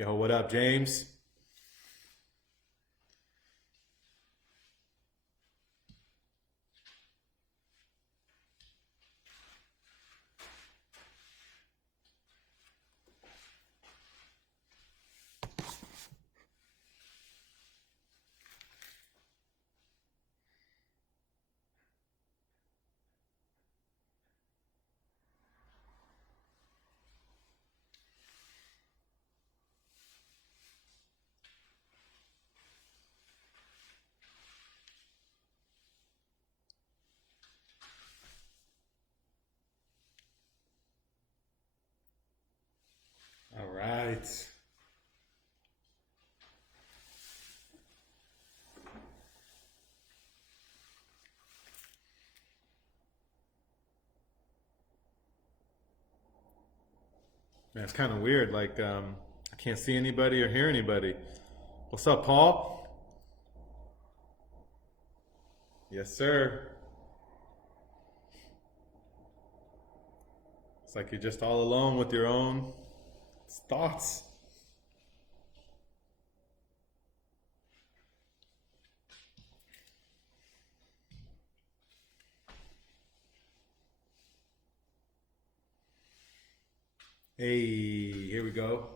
Yo, what up, James? All right. Man, it's kind of weird. I can't see anybody or hear anybody. What's up, Paul? Yes, sir. It's like you're just all alone with your own thoughts. Hey, here we go.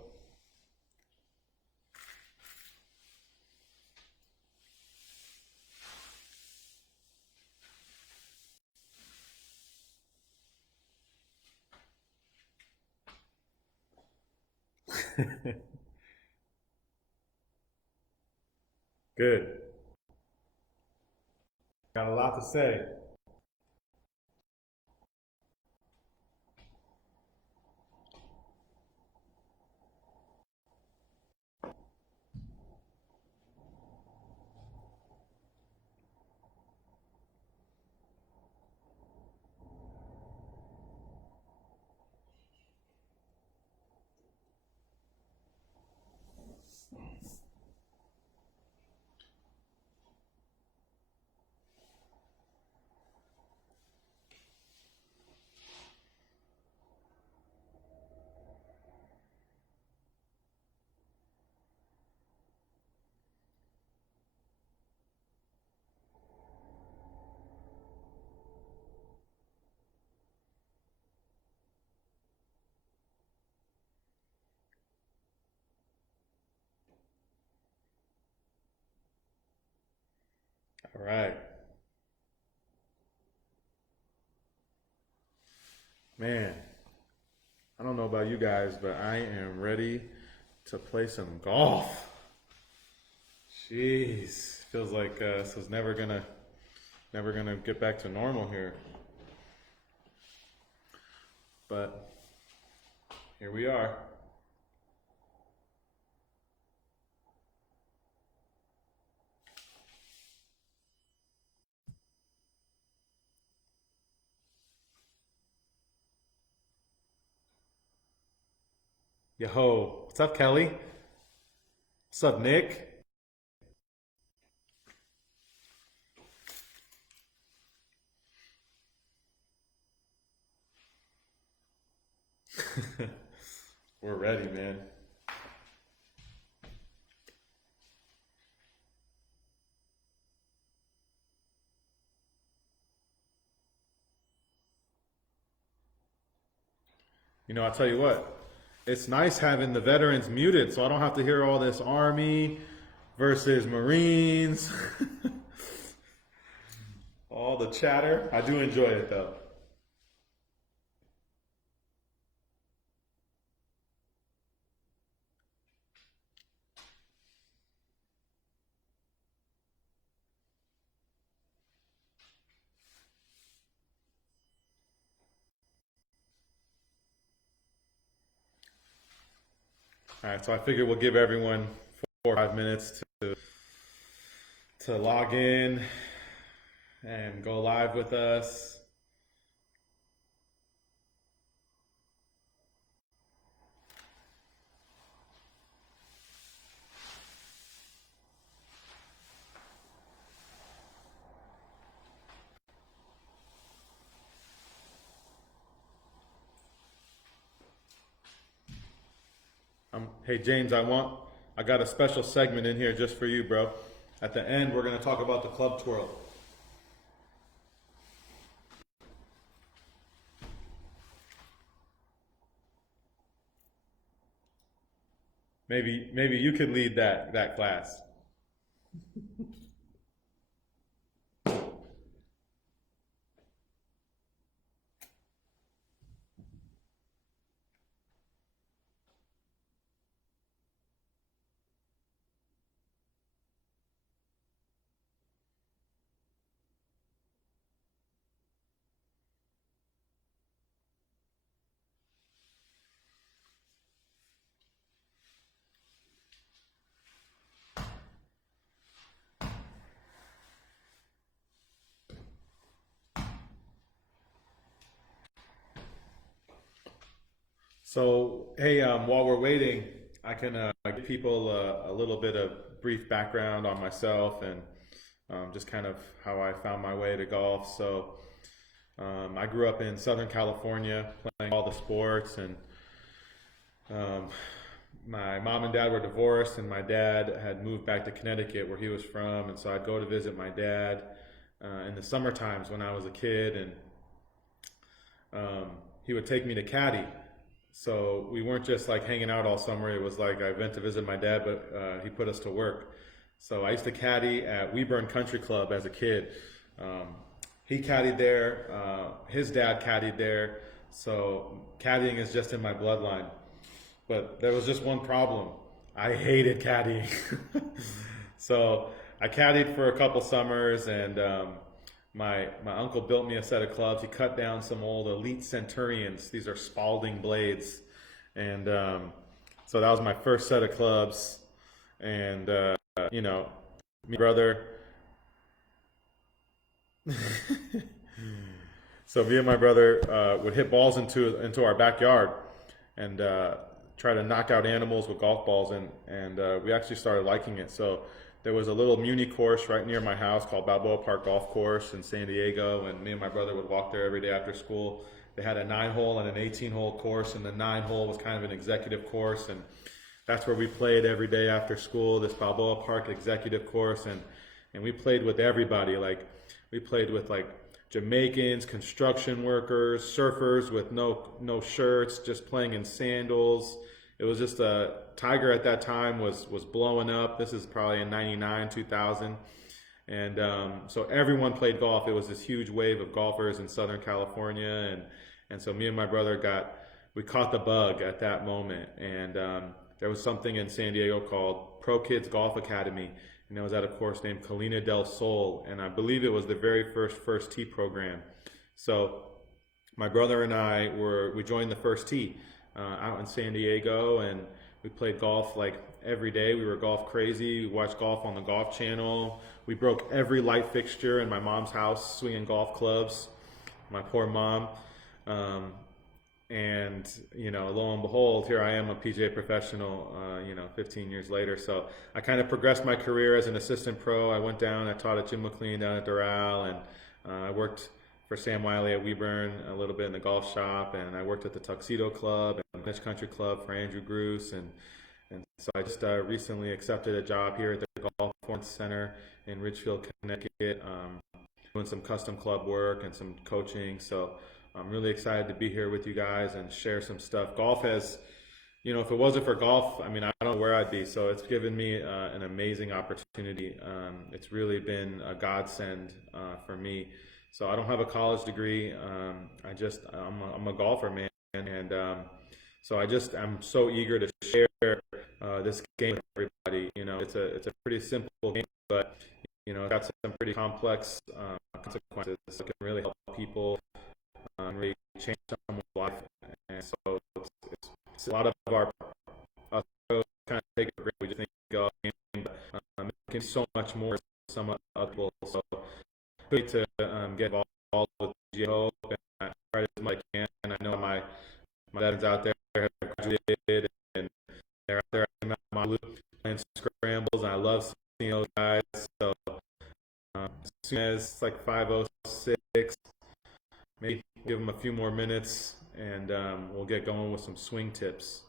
Good. Got a lot to say. All right. Man, I don't know about you guys, but I am ready to play some golf. Jeez, feels like this is never gonna get back to normal here. But here we are. Yo, what's up, Kelly? What's up, Nick? We're ready, man. I'll tell you what. It's nice having the veterans muted, so I don't have to hear all this Army versus Marines, all the chatter. I do enjoy it though. All right, so I figure we'll give everyone 4 or 5 minutes to log in and go live with us. Hey James, I got a special segment in here just for you, bro. At the end, we're gonna talk about the club twirl. Maybe you could lead that class. So, hey, while we're waiting, I can give people a little bit of brief background on myself and just kind of how I found my way to golf. So, I grew up in Southern California playing all the sports, and um, my mom and dad were divorced, and my dad had moved back to Connecticut where he was from. And so I'd go to visit my dad in the summer times when I was a kid, and um, he would take me to caddy. So we weren't just like hanging out all summer. It was like I went to visit my dad, but he put us to work. So I used to caddy at Weburn Country Club as a kid. Um, he caddied there. His dad caddied there. So caddying is just in my bloodline. But there was just one problem. I hated caddying. So I caddied for a couple summers, and my uncle built me a set of clubs. He cut down some old Elite Centurions. These are Spalding blades, and so that was my first set of clubs. And you know, my brother. So me and my brother would hit balls into our backyard and try to knock out animals with golf balls, and we actually started liking it. So there was a little muni course right near my house called Balboa Park Golf Course in San Diego, and me and my brother would walk there every day after school. They had a 9-hole and an 18-hole course, and the 9-hole was kind of an executive course, and that's where we played every day after school, this Balboa Park executive course, and we played with everybody. Like we played with like Jamaicans, construction workers, surfers with no shirts, just playing in sandals. It was just a Tiger at that time was blowing up. This is probably in '99, 2000, and so everyone played golf. It was this huge wave of golfers in Southern California, and so me and my brother we caught the bug at that moment, and there was something in San Diego called Pro Kids Golf Academy, and I was at a course named Colina del Sol, and I believe it was the very first tee program. So my brother and we joined the first tee out in San Diego, and we played golf like every day. We were golf crazy. We watched golf on the Golf Channel. We broke every light fixture in my mom's house swinging golf clubs. My poor mom. Um, and lo and behold, here I am, a PGA professional 15 years later. So I kind of progressed my career as an assistant pro. I went down, I taught at Jim McLean down at Doral, and I worked for Sam Wiley at Weburn a little bit in the golf shop, and I worked at the Tuxedo Club and Greenwich Country Club for Andrew Bruce, and so I just recently accepted a job here at the Golf Performance Center in Ridgefield, Connecticut, doing some custom club work and some coaching. So I'm really excited to be here with you guys and share some stuff. Golf has, if it wasn't for golf, I mean, I don't know where I'd be. So it's given me an amazing opportunity. It's really been a godsend for me. So I don't have a college degree. I'm a golfer, man, and so I'm so eager to share this game with everybody. It's a pretty simple game, but it's got some pretty complex consequences. So it can really help people and really change someone's life. And so it's a lot of our kind of take it for granted. We just think go game, but it can be so much more than some other people. So great to get involved with PGA Hope, and I try as much as I can. And I know my veterans out there have graduated, and they're out there at my loop playing scrambles, and I love seeing those guys. So as soon as it's like 5:06, maybe give them a few more minutes, and we'll get going with some swing tips.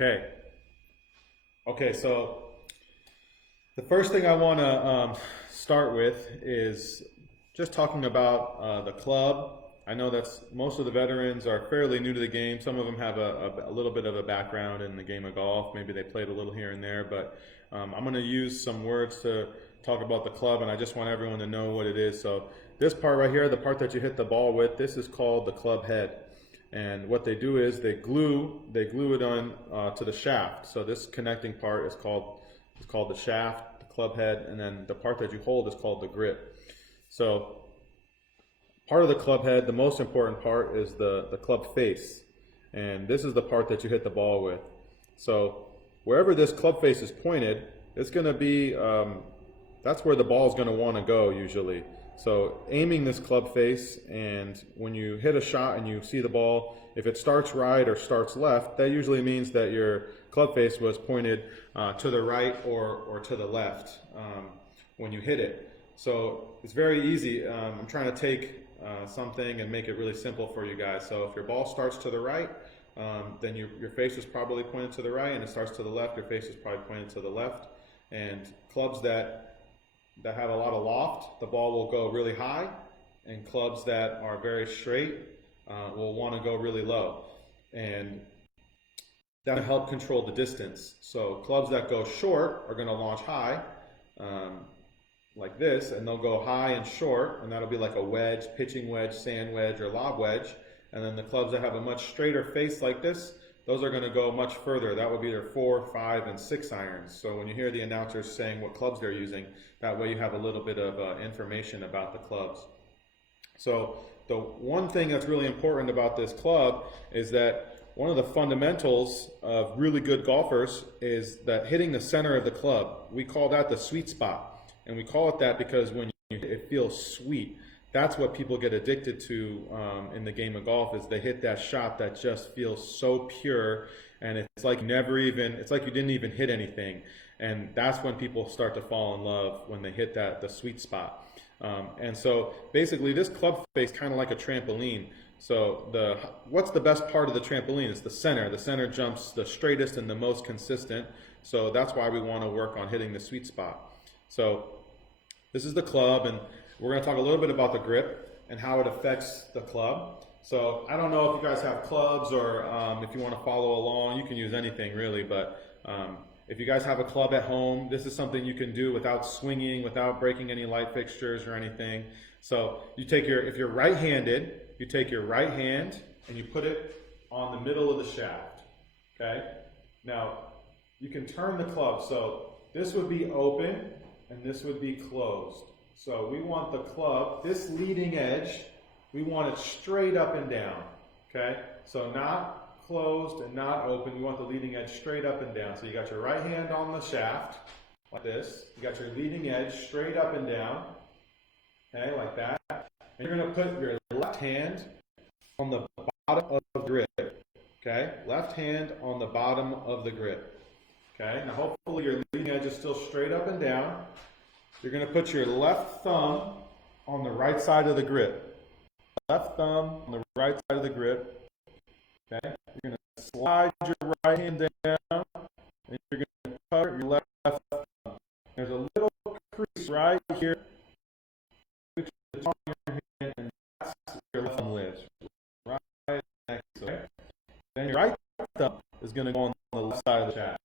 Okay. Okay, so the first thing I want to start with is just talking about the club. I know that's most of the veterans are fairly new to the game. Some of them have a little bit of a background in the game of golf. Maybe they played a little here and there, but I'm going to use some words to talk about the club, and I just want everyone to know what it is. So this part right here, the part that you hit the ball with, this is called the club head. And what they do is they glue it on to the shaft. So this connecting part is called the shaft, the club head, and then the part that you hold is called the grip. So part of the club head, the most important part, is the club face. And this is the part that you hit the ball with. So wherever this club face is pointed, it's going to be, that's where the ball is going to want to go usually. So aiming this club face, and when you hit a shot and you see the ball, if it starts right or starts left, that usually means that your club face was pointed to the right or to the left when you hit it. So it's very easy. I'm trying to take something and make it really simple for you guys. So if your ball starts to the right, then your face is probably pointed to the right, and it starts to the left, your face is probably pointed to the left. And clubs that have a lot of loft, the ball will go really high, and clubs that are very straight will want to go really low. And that'll help control the distance. So clubs that go short are going to launch high, like this, and they'll go high and short, and that'll be like a wedge, pitching wedge, sand wedge, or lob wedge. And then the clubs that have a much straighter face like this, those are going to go much further. That would be their 4, 5, and 6 irons. So when you hear the announcers saying what clubs they're using, that way you have a little bit of information about the clubs. So the one thing that's really important about this club is that one of the fundamentals of really good golfers is that hitting the center of the club. We call that the sweet spot. And we call it that because when it feels sweet. That's what people get addicted to in the game of golf, is they hit that shot that just feels so pure, and it's like it's like you didn't even hit anything. And that's when people start to fall in love, when they hit the sweet spot. And so basically this club face kind of like a trampoline. So what's the best part of the trampoline? It's the center. The center jumps the straightest and the most consistent. So that's why we want to work on hitting the sweet spot. So this is the club, and we're going to talk a little bit about the grip and how it affects the club. So I don't know if you guys have clubs, or if you want to follow along, you can use anything really, but if you guys have a club at home, this is something you can do without swinging, without breaking any light fixtures or anything. So you take if you're right-handed, you take your right hand and you put it on the middle of the shaft, okay? Now, you can turn the club. So this would be open and this would be closed. So we want the club, this leading edge, we want it straight up and down, okay? So not closed and not open, we want the leading edge straight up and down. So you got your right hand on the shaft, like this. You got your leading edge straight up and down, okay, like that. And you're gonna put your left hand on the bottom of the grip, okay? Left hand on the bottom of the grip, okay? Now hopefully your leading edge is still straight up and down. You're going to put your left thumb on the right side of the grip. Left thumb on the right side of the grip. Okay? You're going to slide your right hand down, and you're going to cover your left thumb. There's a little crease right here between the top of your hand, and that's where your left thumb lives. Right next to it. Then your right thumb is going to go on the left side of the shaft.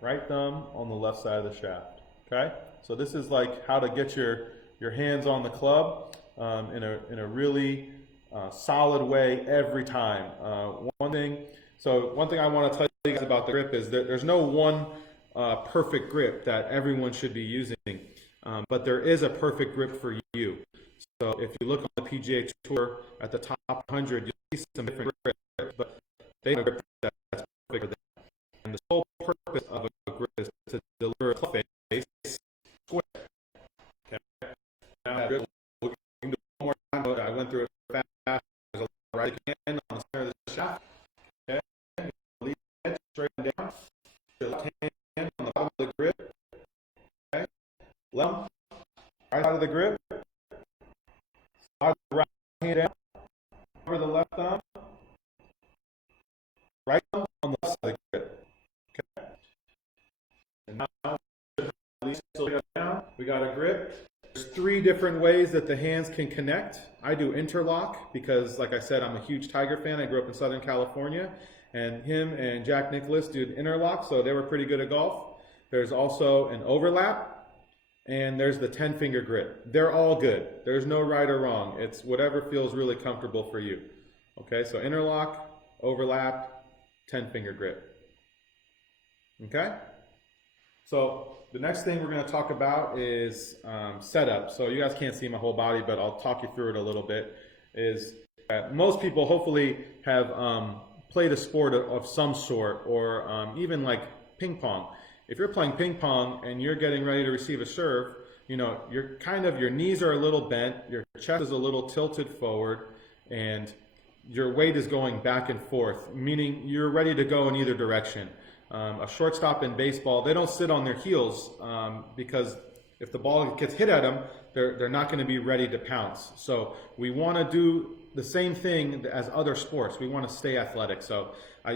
Right thumb on the left side of the shaft. Okay? So this is like how to get your hands on the club in a really solid way every time. One thing I want to tell you guys about the grip is that there's no one perfect grip that everyone should be using, but there is a perfect grip for you. So if you look on the PGA Tour at the top 100, you'll see some different grips, but they have a grip that's perfect for them. And the sole purpose of a grip is to deliver a club face square. Okay. Now, we can do one more time. I went through it fast. There's a right hand on the center of the shaft. Okay. Lead edge straight down. Your left hand on the bottom of the grip. Okay. Left right side of the grip. Slide the right hand down. Cover the left thumb. Right thumb on the left side of the grip. got a grip. There's 3 different ways that the hands can connect. I do interlock because, like I said, I'm a huge Tiger fan. I grew up in Southern California, and him and Jack Nicklaus did interlock, so they were pretty good at golf. There's also an overlap, and there's the 10-finger grip. They're all good. There's no right or wrong. It's whatever feels really comfortable for you. Okay, so interlock, overlap, 10-finger grip. Okay? So the next thing we're going to talk about is setup. So you guys can't see my whole body, but I'll talk you through it a little bit. Is most people hopefully have played a sport of some sort, or even like ping pong. If you're playing ping pong and you're getting ready to receive a serve, you know, your knees are a little bent, your chest is a little tilted forward, and your weight is going back and forth, meaning you're ready to go in either direction. A shortstop in baseball, they don't sit on their heels because if the ball gets hit at them, they're not going to be ready to pounce. So we want to do the same thing as other sports. We want to stay athletic. So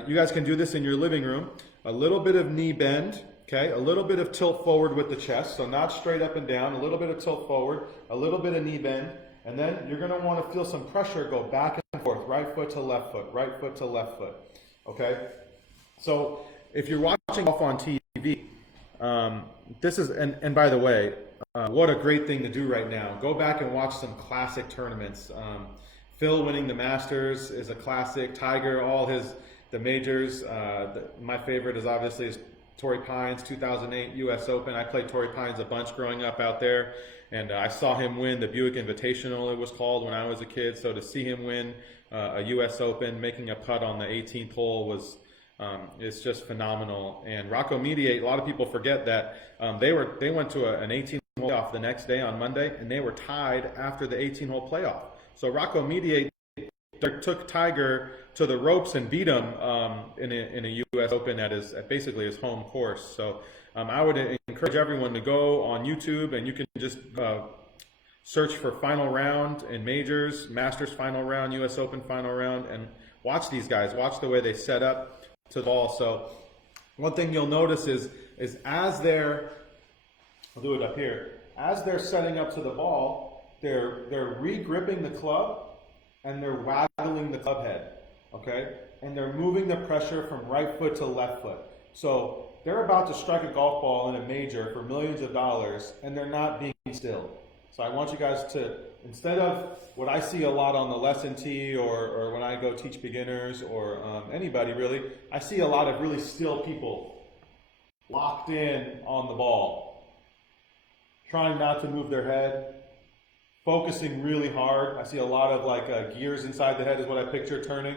you guys can do this in your living room. A little bit of knee bend, okay? A little bit of tilt forward with the chest, so not straight up and down. A little bit of tilt forward, a little bit of knee bend, and then you're going to want to feel some pressure go back and forth, right foot to left foot, right foot to left foot, okay? So if you're watching golf on TV, this is, and by the way, what a great thing to do right now. Go back and watch some classic tournaments. Phil winning the Masters is a classic. Tiger, the majors. My favorite is obviously Torrey Pines, 2008 U.S. Open. I played Torrey Pines a bunch growing up out there, and I saw him win the Buick Invitational, it was called, when I was a kid. So to see him win a U.S. Open, making a putt on the 18th hole was it's just phenomenal. And Rocco Mediate, a lot of people forget that they went to an 18-hole playoff the next day on Monday, and they were tied after the 18-hole playoff. So Rocco Mediate took Tiger to the ropes and beat him in a U.S. Open at basically his home course. So I would encourage everyone to go on YouTube, and you can just search for final round in majors, Masters final round, U.S. Open final round, and watch these guys. Watch the way they set up to the ball. So one thing you'll notice is as they're, I'll do it up here, as they're setting up to the ball, they're re-gripping the club and they're waggling the club head, okay? And they're moving the pressure from right foot to left foot. So they're about to strike a golf ball in a major for millions of dollars, and they're not being still. So I want you guys to, instead of what I see a lot on the lesson tee or when I go teach beginners or anybody really, I see a lot of really still people locked in on the ball, trying not to move their head, focusing really hard. I see a lot of like gears inside the head is what I picture turning.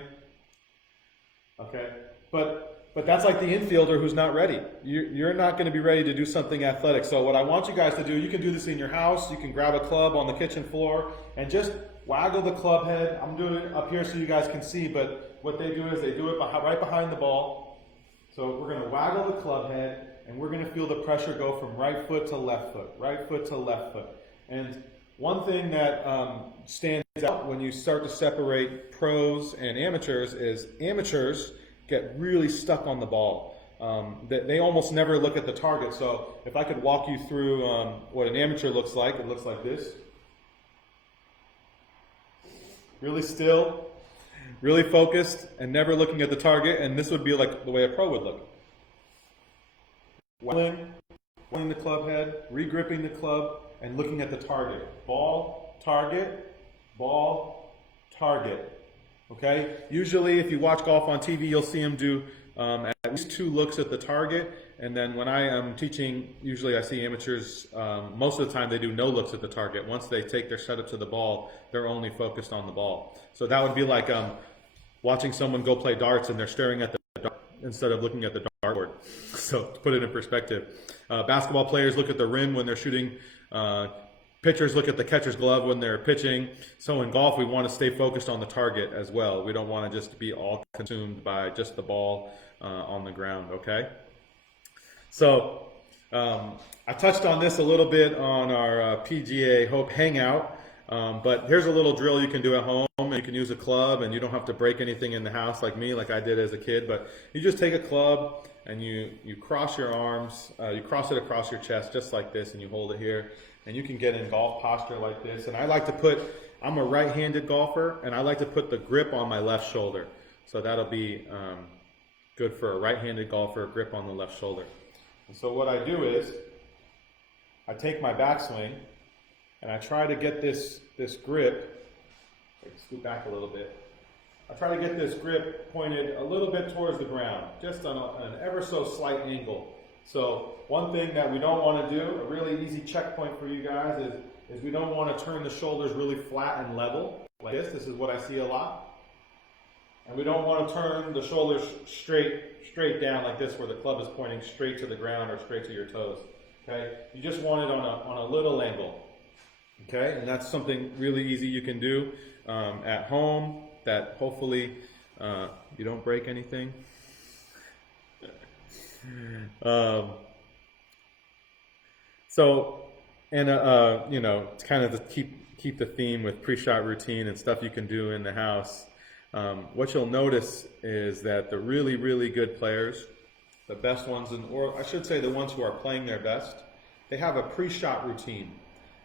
Okay, but that's like the infielder who's not ready. You're not going to be ready to do something athletic. So what I want you guys to do, you can do this in your house. You can grab a club on the kitchen floor and just waggle the club head. I'm doing it up here so you guys can see, but what they do is they do it right behind the ball. So we're going to waggle the club head, and we're going to feel the pressure go from right foot to left foot, right foot to left foot. And one thing that stands out when you start to separate pros and amateurs is amateurs get really stuck on the ball. They almost never look at the target. So if I could walk you through what an amateur looks like, it looks like this. Really still, really focused, and never looking at the target. And this would be like the way a pro would look. Waggling the club head, re-gripping the club, and looking at the target. Ball, target, ball, target. Okay? Usually if you watch golf on TV, you'll see them do at least 2 looks at the target. And then when I am teaching, usually I see amateurs, most of the time they do no looks at the target. Once they take their setup to the ball, they're only focused on the ball. So that would be like watching someone go play darts and they're staring at the dart instead of looking at the dartboard. So to put it in perspective. Basketball players look at the rim when they're shooting. Pitchers look at the catcher's glove when they're pitching. So in golf, we want to stay focused on the target as well. We don't want to just be all consumed by just the ball on the ground, okay? So I touched on this a little bit on our PGA Hope Hangout, but here's a little drill you can do at home. You can use a club, and you don't have to break anything in the house like me, like I did as a kid, but you just take a club and you cross your arms, you cross it across your chest just like this, and you hold it here, and you can get in golf posture like this. And I like to put, I'm a right-handed golfer, and I like to put the grip on my left shoulder. So that'll be good for a right-handed golfer, grip on the left shoulder. And so what I do is, I take my backswing, and I try to get this grip, scoot back a little bit. I try to get this grip pointed a little bit towards the ground, just on an ever so slight angle. So one thing that we don't want to do, a really easy checkpoint for you guys, is we don't want to turn the shoulders really flat and level like this. This is what I see a lot. And we don't want to turn the shoulders straight down like this, where the club is pointing straight to the ground or straight to your toes. Okay? You just want it on a little angle. Okay? And that's something really easy you can do at home, that hopefully you don't break anything. So, and you know, it's kind of to keep the theme with pre-shot routine and stuff you can do in the house. What you'll notice is that the really, really good players, the best ones, or I should say the ones who are playing their best, they have a pre-shot routine.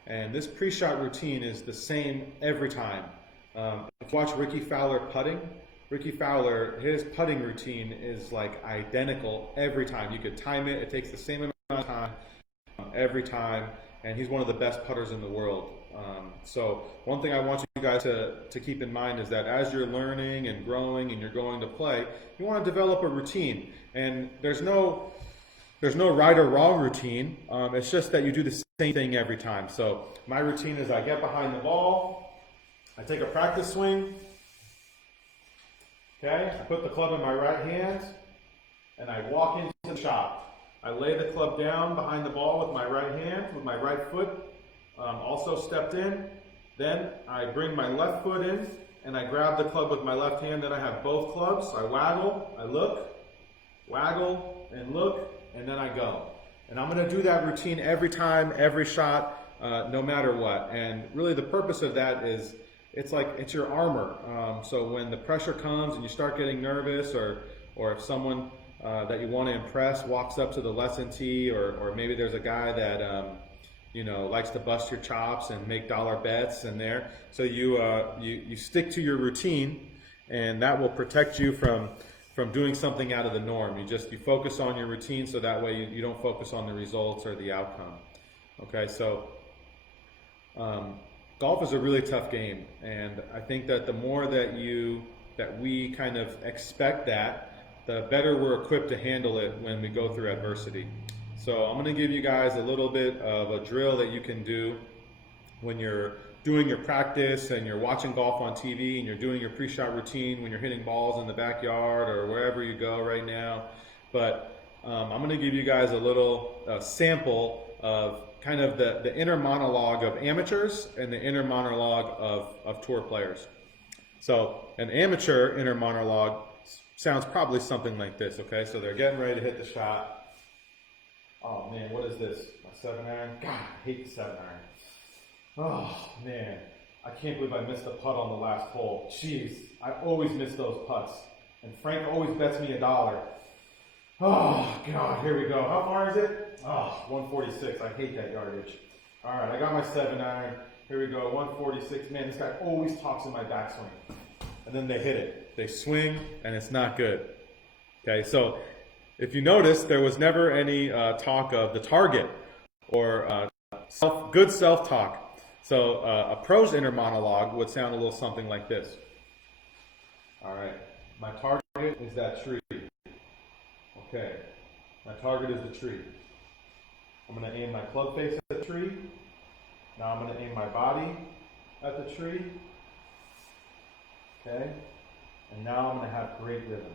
And this pre-shot routine is the same every time. If you watch Ricky Fowler putting, Ricky Fowler, his putting routine is like identical every time. You could time it, it takes the same amount of time every time, and he's one of the best putters in the world. So one thing I want you guys to keep in mind is that as you're learning and growing and you're going to play, you want to develop a routine. And there's no right or wrong routine. It's just that you do the same thing every time. So my routine is I get behind the ball, I take a practice swing, okay, I put the club in my right hand, and I walk into the shot. I lay the club down behind the ball with my right hand, with my right foot, also stepped in. Then I bring my left foot in, and I grab the club with my left hand. Then I have both clubs. I waggle, I look, waggle, and look, and then I go. And I'm going to do that routine every time, every shot, no matter what. And really the purpose of that is, it's your armor. So when the pressure comes and you start getting nervous, or if someone that you want to impress walks up to the lesson tee, or maybe there's a guy that you know, likes to bust your chops and make dollar bets in there. So you stick to your routine, and that will protect you from doing something out of the norm. You focus on your routine, so that way you don't focus on the results or the outcome. Okay, so golf is a really tough game, and I think that the more that we kind of expect that, the better we're equipped to handle it when we go through adversity. So I'm going to give you guys a little bit of a drill that you can do when you're doing your practice and you're watching golf on TV and you're doing your pre-shot routine when you're hitting balls in the backyard or wherever you go right now. But I'm going to give you guys a little sample of kind of the inner monologue of amateurs and the inner monologue of tour players. So an amateur inner monologue sounds probably something like this, okay? So they're getting ready to hit the shot. Oh man, what is this? My 7-iron? God, I hate the 7-iron. Oh man, I can't believe I missed a putt on the last hole. Jeez, I always miss those putts. And Frank always bets me $1. Oh God, here we go. How far is it? Oh, 146. I hate that yardage. All right, I got my 7-iron. Here we go, 146. Man, this guy always talks in my backswing. And then they hit it. They swing, and it's not good. Okay, so if you notice, there was never any talk of the target or good self-talk. So a pro's inner monologue would sound a little something like this. All right, my target is that tree. Okay, my target is the tree. I'm going to aim my club face at the tree. Now I'm going to aim my body at the tree. Okay, and now I'm going to have great rhythm.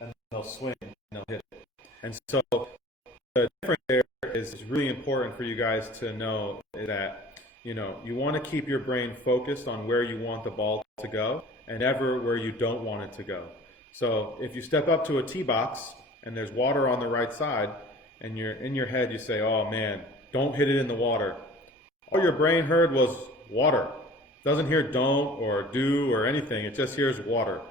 And they'll swing and they'll hit it. And so the difference there is really important for you guys to know that, you know, you want to keep your brain focused on where you want the ball to go and never where you don't want it to go. So if you step up to a tee box and there's water on the right side and you're in your head, you say, oh man, don't hit it in the water. All your brain heard was water. It doesn't hear don't or do or anything. It just hears water.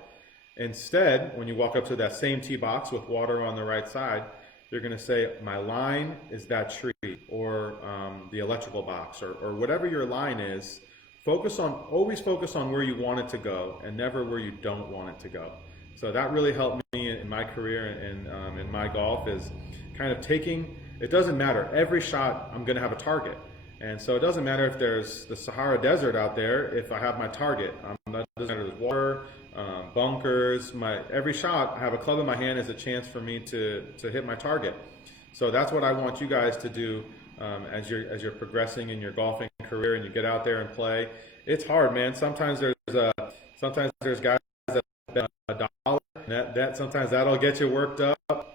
Instead, when you walk up to that same tee box with water on the right side, you're going to say, my line is that tree, or the electrical box, or whatever your line is. Always focus on where you want it to go, and never where you don't want it to go. So that really helped me in my career and in my golf, is kind of taking, it doesn't matter, every shot I'm going to have a target. And so it doesn't matter if there's the Sahara Desert out there, if I have my target. It doesn't matter if there's water, bunkers, every shot, I have a club in my hand is a chance for me to hit my target. So that's what I want you guys to do as you're progressing in your golfing career and you get out there and play. It's hard, man. Sometimes there's guys that bet $1, and that sometimes that'll get you worked up.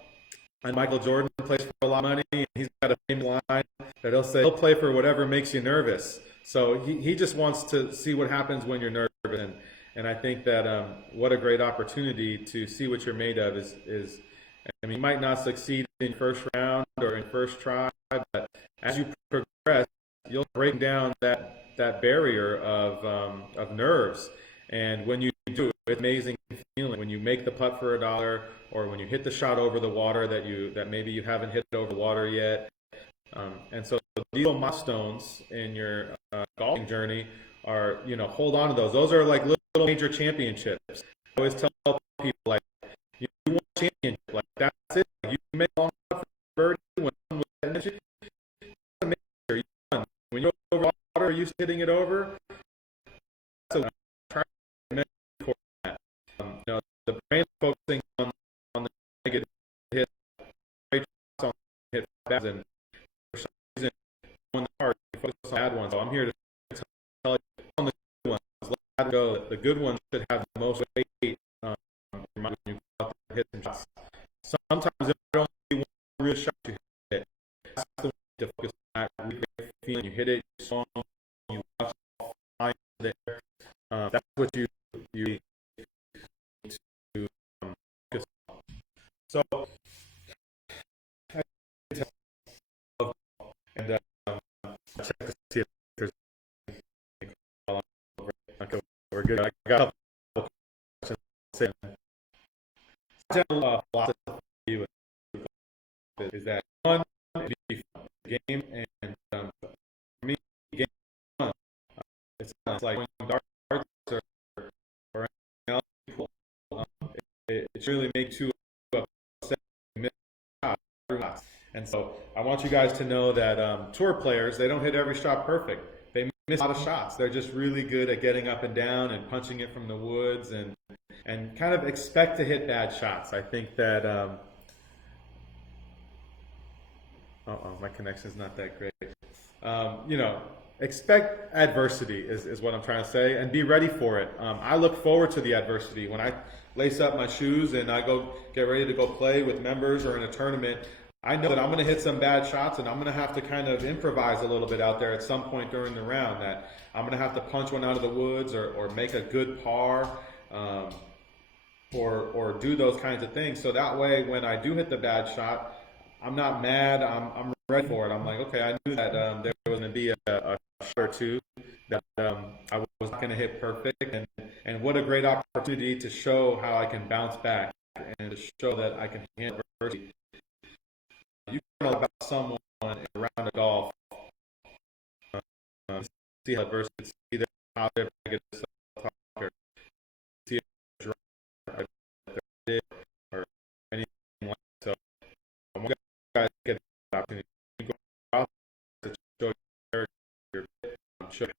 And Michael Jordan plays for a lot of money, and he's got a famous line that he'll play for whatever makes you nervous. So he just wants to see what happens when you're nervous. And I think that what a great opportunity to see what you're made of is I mean, you might not succeed in first round or in first try, but as you progress, you'll break down that barrier of nerves. And when you do, it's amazing feeling when you make the putt for $1, or when you hit the shot over the water that maybe you haven't hit over the water yet. And so these little milestones in your golfing journey are, hold on to those. Those are like little major championships. I always tell people, like, you want a championship, like that's it. You make a long putt for birdie when you make sure you won. When you're over water, you're hitting it over. So try to make for that. The brain focusing on the negative hit, on hit bad, and for some reason on the hard, you focus on bad ones. So I'm here to tell you on the good ones, let go. The good ones should have the most weight when you go out there and hit some shots. Sometimes if you don't see one real shot you hit, that's the one to focus on. That really great feeling. You hit it, you saw it, you watch it fly there. That's what you need to focus on. So, and check to see if there's anything. Okay, we're good. I got a couple questions. General philosophy is that one, be fun. The game, and for me, game fun. It's like when darts or anything else, it should really make two upset. And so I want you guys to know that tour players, they don't hit every shot perfect. They miss a lot of shots. They're just really good at getting up and down and punching it from the woods, and kind of expect to hit bad shots. I think that my connection's not that great. Expect adversity is what I'm trying to say, and be ready for it. I look forward to the adversity. When I lace up my shoes and I go get ready to go play with members or in a tournament, I know that I'm going to hit some bad shots, and I'm going to have to kind of improvise a little bit out there at some point during the round. That I'm going to have to punch one out of the woods, or make a good par, or do those kinds of things. So that way, when I do hit the bad shot, I'm not mad. I'm ready for it. I'm like, okay, I knew that there was going to be a shot or two that I was not going to hit perfect, and what a great opportunity to show how I can bounce back and to show that I can handle adversity. You can learn about someone around a golf. See how adversity is either positive, negative, self-talk, or see if or anything like that. So I want you guys to get the opportunity to go out to show your character, show your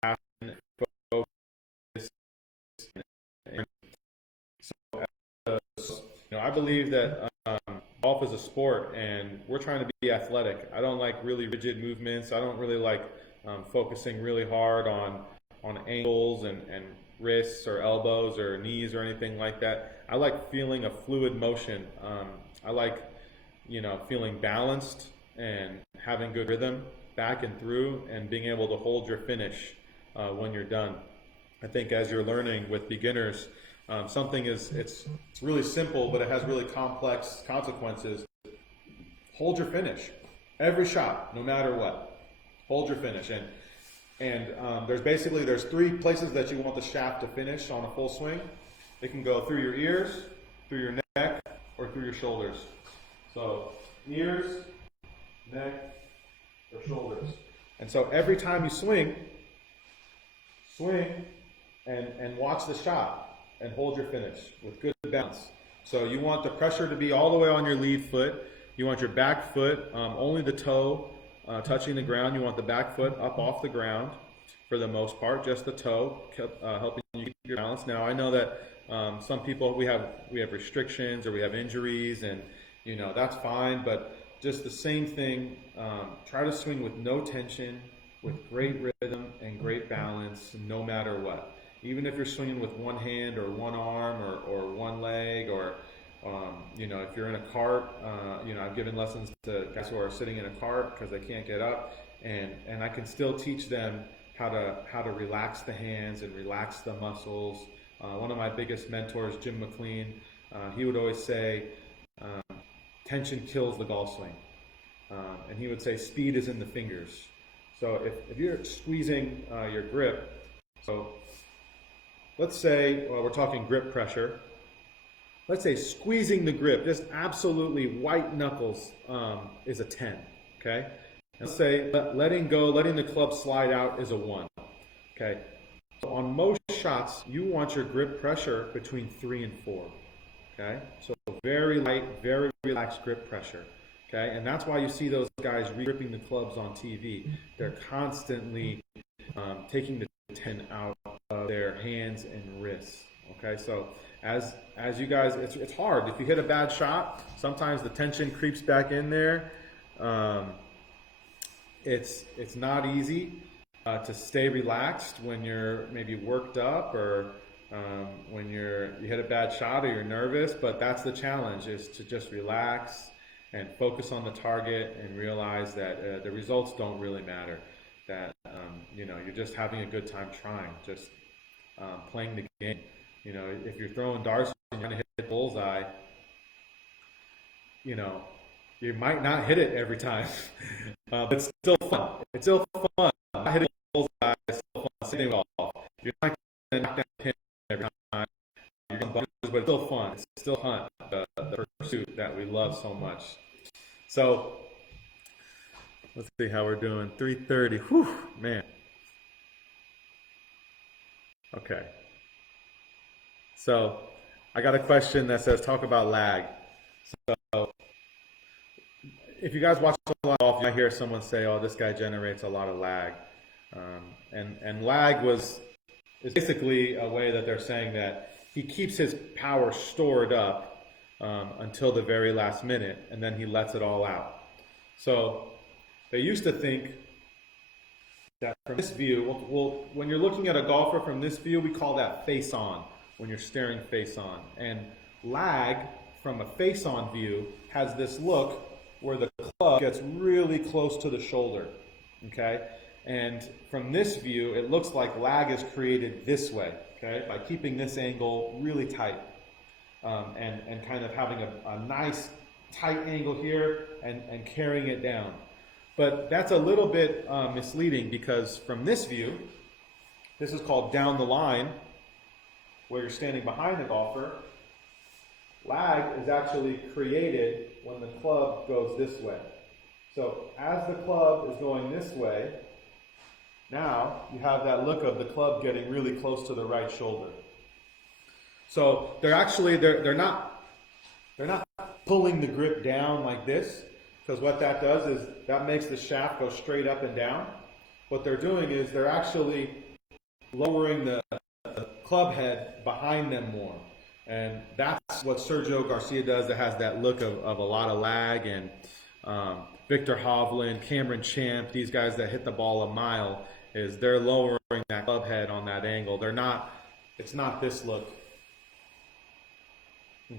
passion, focus. So I believe that golf is a sport, and we're trying to be athletic. I don't like really rigid movements. I don't really like focusing really hard on ankles and wrists or elbows or knees or anything like that. I like feeling a fluid motion. I like feeling balanced and having good rhythm back and through, and being able to hold your finish when you're done. I think as you're learning with beginners, something it's really simple, but it has really complex consequences. Hold your finish. Every shot, no matter what. Hold your finish. And there's three places that you want the shaft to finish on a full swing. It can go through your ears, through your neck, or through your shoulders. So ears, neck, or shoulders. And so every time you swing and watch the shot and hold your finish with good balance. So you want the pressure to be all the way on your lead foot. You want your back foot, only the toe touching the ground. You want the back foot up off the ground for the most part, just the toe, helping you keep your balance. Now I know that some people, we have restrictions or we have injuries, and you know, that's fine, but just the same thing, try to swing with no tension, with great rhythm and great balance, no matter what. Even if you're swinging with one hand or one arm or one leg, or you know, if you're in a cart, you know, I've given lessons to guys who are sitting in a cart because they can't get up, and I can still teach them how to relax the hands and relax the muscles. One of my biggest mentors, Jim McLean, he would always say, tension kills the golf swing. And he would say speed is in the fingers. So if you're squeezing your grip, so let's say, well, we're talking grip pressure. Let's say squeezing the grip, just absolutely white knuckles, is a 10, okay? And let's say letting go, letting the club slide out is a 1, okay? So on most shots, you want your grip pressure between 3 and 4, okay? So very light, very relaxed grip pressure, okay? And that's why you see those guys gripping the clubs on TV. They're constantly taking the tension out of their hands and wrists, okay? So as you guys, it's hard. If you hit a bad shot, sometimes the tension creeps back in there. It's not easy to stay relaxed when you're maybe worked up, or when you hit a bad shot or you're nervous. But that's the challenge, is to just relax and focus on the target and realize that the results don't really matter. That you know, you're just having a good time trying, just playing the game. You know, if you're throwing darts and you're going to hit bullseye, you know, you might not hit it every time, but it's still fun. It's still fun. Not hitting bullseye is still fun. Same golf. You're not going to knock down a pin every time. You're going to bumpers, but it's still fun. It's still hunt, the pursuit that we love so much. So let's see how we're doing. 3:30. Whew, man. Okay. So I got a question that says, talk about lag. So if you guys watch a lot of golf, you might hear someone say, oh, this guy generates a lot of lag. And lag is basically a way that they're saying that he keeps his power stored up until the very last minute, and then he lets it all out. So they used to think that from this view, well, when you're looking at a golfer from this view, we call that face on, when you're staring face on. And lag from a face on view has this look where the club gets really close to the shoulder, okay? And from this view, it looks like lag is created this way, okay? By keeping this angle really tight, and kind of having a nice tight angle here and carrying it down. But that's a little bit misleading, because from this view, this is called down the line, where you're standing behind the golfer. Lag is actually created when the club goes this way. So as the club is going this way, now you have that look of the club getting really close to the right shoulder. So they're not pulling the grip down like this, because what that does is that makes the shaft go straight up and down. What they're doing is they're actually lowering the club head behind them more. And that's what Sergio Garcia does, that has that look of a lot of lag. And Victor Hovland, Cameron Champ, these guys that hit the ball a mile, is they're lowering that club head on that angle. It's not this look.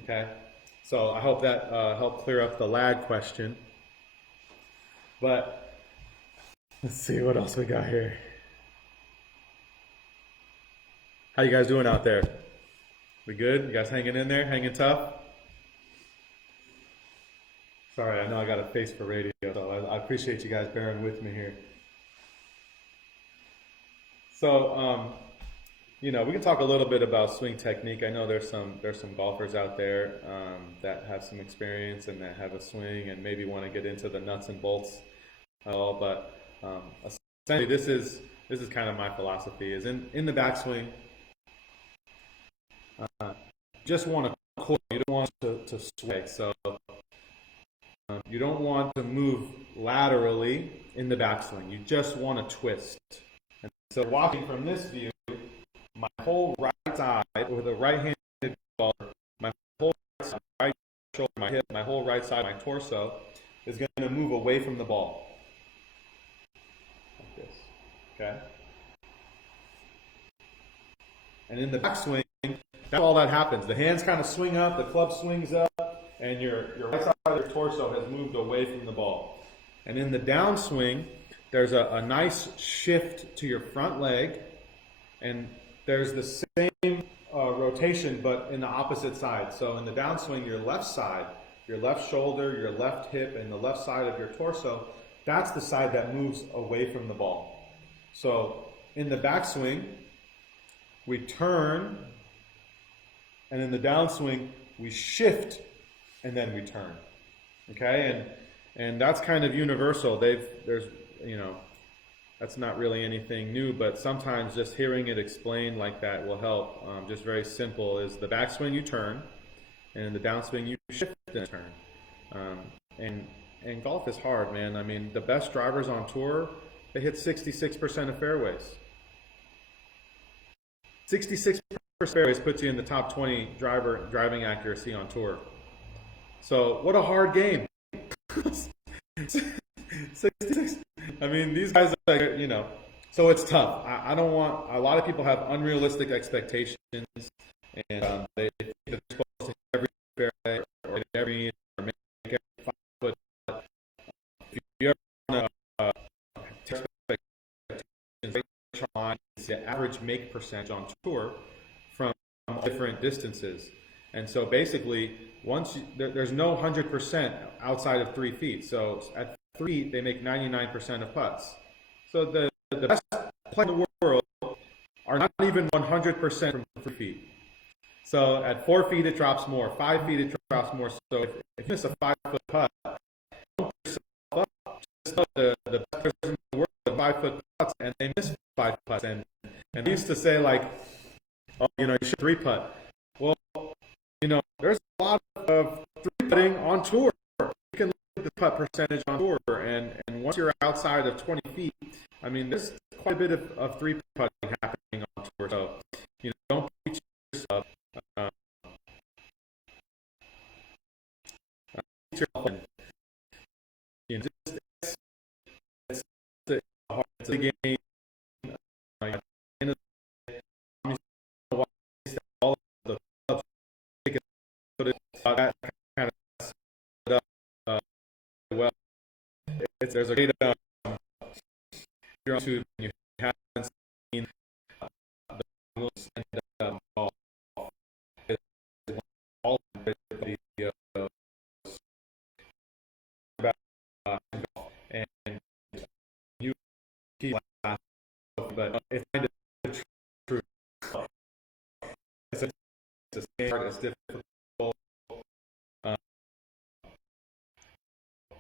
Okay? So I hope that helped clear up the lag question. But let's see what else we got here. How you guys doing out there? We good? You guys hanging in there? Hanging tough? Sorry, I know I got a face for radio, so I appreciate you guys bearing with me here. So we can talk a little bit about swing technique. I know there's some golfers out there that have some experience and that have a swing and maybe want to get into the nuts and bolts of all. But essentially, this is kind of my philosophy: is in the backswing, you just want to coil. You don't want to sway. So you don't want to move laterally in the backswing. You just want to twist. And so watching from this view, my whole right side with a right-handed ball, my whole right side, right shoulder, my hip, my whole right side, my torso is going to move away from the ball. Like this. Okay? And in the backswing, that's all that happens. The hands kind of swing up, the club swings up, and your right side of your torso has moved away from the ball. And in the downswing, there's a nice shift to your front leg, and there's the same rotation, but in the opposite side. So in the downswing, your left side, your left shoulder, your left hip, and the left side of your torso, that's the side that moves away from the ball. So in the backswing, we turn, and in the downswing, we shift, and then we turn. Okay, and that's kind of universal. There's that's not really anything new, but sometimes just hearing it explained like that will help. Just very simple is the backswing you turn, and in the downswing you shift and turn. And golf is hard, man. I mean, the best drivers on tour, they hit 66% of fairways. 66% of fairways puts you in the top 20 driving accuracy on tour. So what a hard game. 66. I mean, these guys are, so it's tough. I don't want, a lot of people have unrealistic expectations, and they think that they're supposed to hit every fairway or hit every or make every 5 foot. If you ever want to take expectations, the average make percentage on tour from different distances. And so basically, there's no 100% outside of 3 feet. So at 3 feet, they make 99% of putts. So the best players in the world are not even 100% from 3 feet. So at 4 feet, it drops more. 5 feet, it drops more. So if you miss a 5-foot putt, don't beat yourself up. Just know the best players in the world have 5-foot putts, and they miss 5 putts. And they used to say, like, oh, you should 3-putt. Well, there's a lot of 3-putting on tour. You can look at the putt percentage on tour, and once you're outside of 20 feet, I mean, there's quite a bit of 3-putting happening on tour. So, don't beat yourself. Beat yourself and, it's a game. That kind of set up well. There's a great you're on YouTube and you haven't seen the all the about and you keep but it's kind of true. It's hard, it's difficult.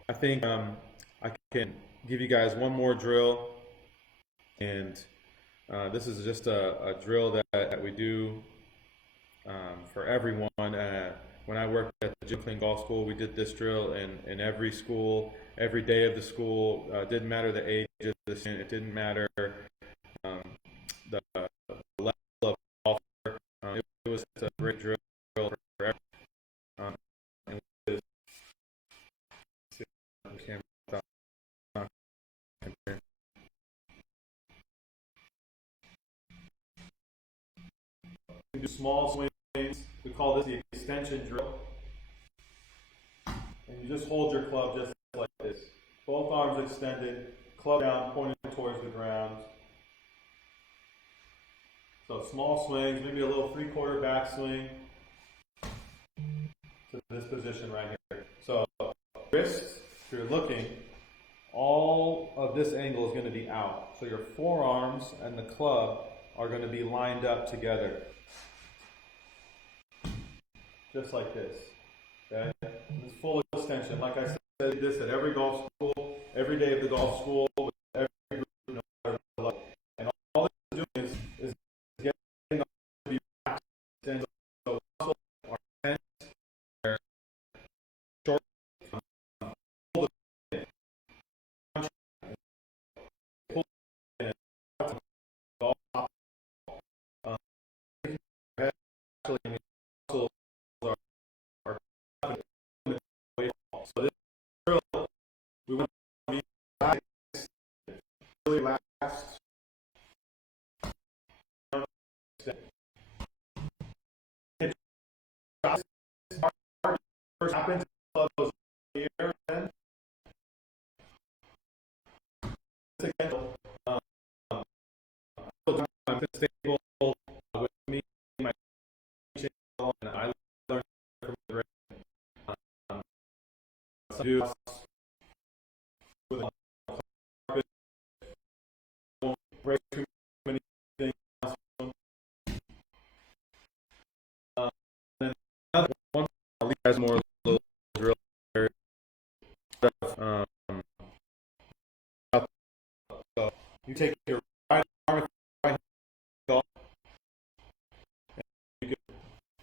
I think I can give you guys one more drill, and this is just a drill that we do for everyone. When I worked at the Jim Clean Golf School, we did this drill in every school, every day of the school. Didn't matter the age of the student, it didn't matter the level of golfer. It was a great drill for everyone. Do small swings. We call this the extension drill. And you just hold your club just like this. Both arms extended, club down, pointing towards the ground. So small swings, maybe a little 3/4 backswing to this position right here. So wrists, if you're looking, all of this angle is going to be out. So your forearms and the club are going to be lined up together, just like this. Okay, this full extension. Like I said, this at every golf school, every day of the golf school, with every group, no matter the level. And all this is doing is getting us to be relaxed. And so muscles are tense, they're short, pull it in, pull it in, golf, actually, muscles are so this drill, we want to be relaxed, really relaxed. First happens those here and again, I'm stable with me, my teaching, and I learned from the do with don't break too many things. Then another one, I'll leave you guys more little drill area stuff. So you take your right arm, right hand, and you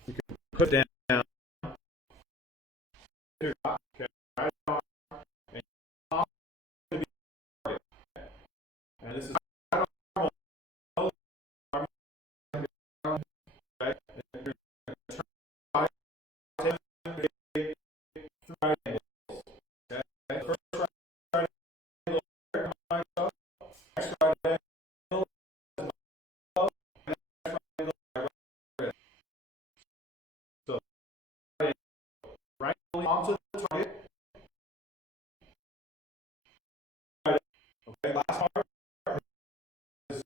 can put down your right arm, and palm to be target. And this is right arm, right? And you're going to turn right angles. Okay? First right angle, myself. Next right angle, myself. Next right angle, right. So, right onto the target. Right. Okay, last part is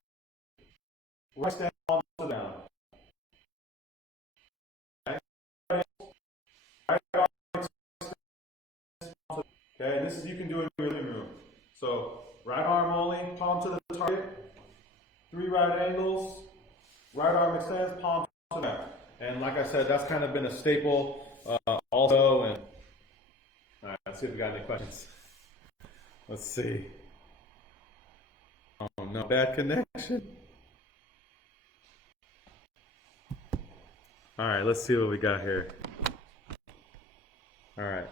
right stand onto down. Okay, right arm. Okay, and this is you can do it in your living room. So right arm only, palm to the target, 3 right angles, right arm extends, palm to the down. And like I said, that's kind of been a staple also. And all right, let's see if we got any questions. Let's see. Oh no, bad connection. All right, let's see what we got here. All right.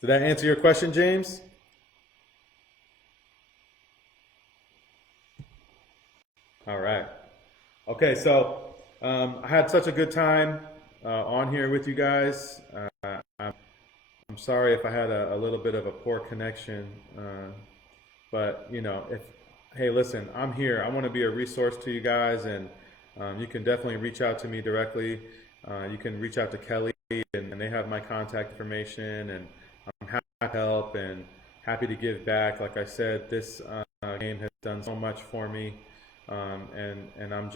Did that answer your question, James? All right. Okay, so I had such a good time on here with you guys. I'm sorry if I had a little bit of a poor connection, but you know, hey, listen, I'm here. I want to be a resource to you guys, and you can definitely reach out to me directly. You can reach out to Kelly, and they have my contact information, and I'm happy to help and happy to give back. Like I said, this game has done so much for me, and I'm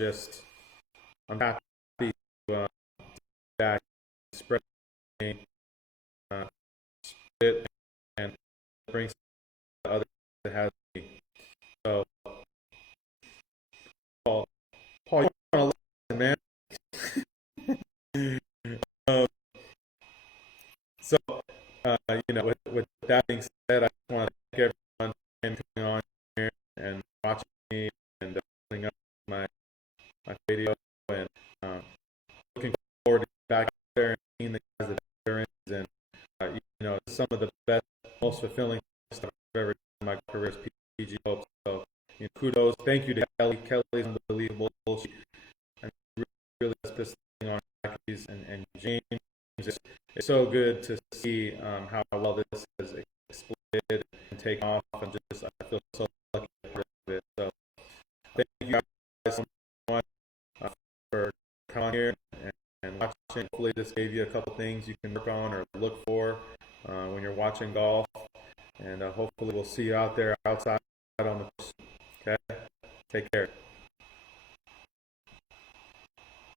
happy to back, spread the game, it, and bring to others that has me. So, Paul, you want to listen, man. So, you know, with that being said, I just want to thank everyone for coming on here and watching me and putting up my video, and looking forward to back there and seeing the guys that are in, and you know, some of the best, most fulfilling stuff I've ever done in my career is PG Hope. So, you know, kudos, thank you to Kelly. Kelly's unbelievable. She really does this thing on Rockies, and James. It's so good to see how well this has exploded and taken off, and just I feel so lucky to be part of it. So thank you guys so much for coming here and watching. Hopefully this gave you a couple things you can work on or look for when you're watching golf, and hopefully we'll see you out there outside on the course. Okay, take care.